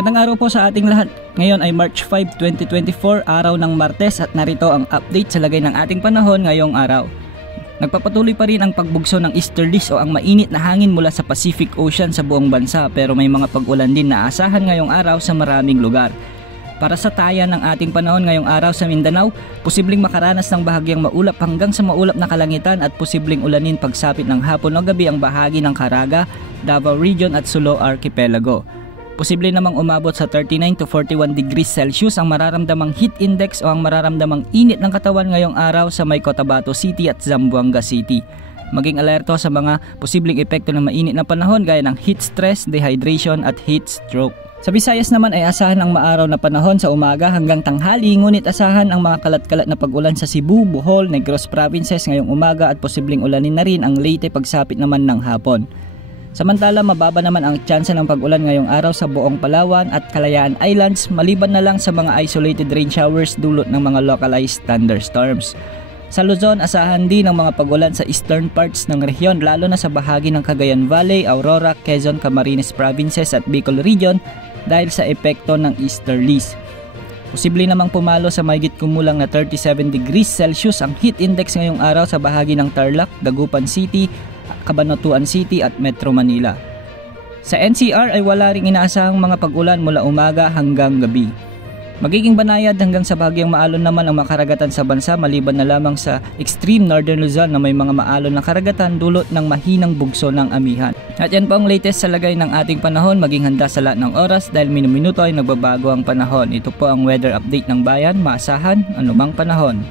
Magandang araw po sa ating lahat. Ngayon ay March 5, 2024, araw ng Martes at narito ang update sa lagay ng ating panahon ngayong araw. Nagpapatuloy pa rin ang pagbugso ng easterlies o ang mainit na hangin mula sa Pacific Ocean sa buong bansa pero may mga pag-ulan din na asahan ngayong araw sa maraming lugar. Para sa taya ng ating panahon ngayong araw sa Mindanao, posibleng makaranas ng bahagyang maulap hanggang sa maulap na kalangitan at posibleng ulanin pagsapit ng hapon o gabi ang bahagi ng Caraga, Davao Region at Sulu Archipelago. Posible namang umabot sa 39 to 41 degrees Celsius ang mararamdamang heat index o ang mararamdamang init ng katawan ngayong araw sa may Cotabato City at Zamboanga City. Maging alerto sa mga posibleng epekto ng mainit na panahon gaya ng heat stress, dehydration at heat stroke. Sa Visayas naman ay asahan ang maaraw na panahon sa umaga hanggang tanghali, ngunit asahan ang mga kalat-kalat na pag-ulan sa Cebu, Bohol, Negros Provinces ngayong umaga at posibleng ulanin na rin ang Leyte pagsapit naman ng hapon. Samantala, mababa naman ang tsansa ng pag-ulan ngayong araw sa buong Palawan at Kalayaan Islands maliban na lang sa mga isolated rain showers dulot ng mga localized thunderstorms. Sa Luzon, asahan din ang mga pag-ulan sa eastern parts ng rehiyon lalo na sa bahagi ng Cagayan Valley, Aurora, Quezon, Camarines Provinces at Bicol Region dahil sa epekto ng easterlies. Posible namang pumalo sa mahigit kumulang na 37 degrees Celsius ang heat index ngayong araw sa bahagi ng Tarlac, Dagupan City, Cabanatuan City at Metro Manila. Sa NCR ay wala ring inaasahang mga pag-ulan mula umaga hanggang gabi. Magiging banayad hanggang sa bahagyang maalon naman ang mga karagatan sa bansa maliban na lamang sa extreme northern Luzon na may mga maalon na karagatan dulot ng mahinang bugso ng amihan. At yan po ang latest sa lagay ng ating panahon. Maging handa sa lahat ng oras dahil minuminuto ay nagbabago ang panahon. Ito po ang weather update ng bayan, maasahan anumang panahon.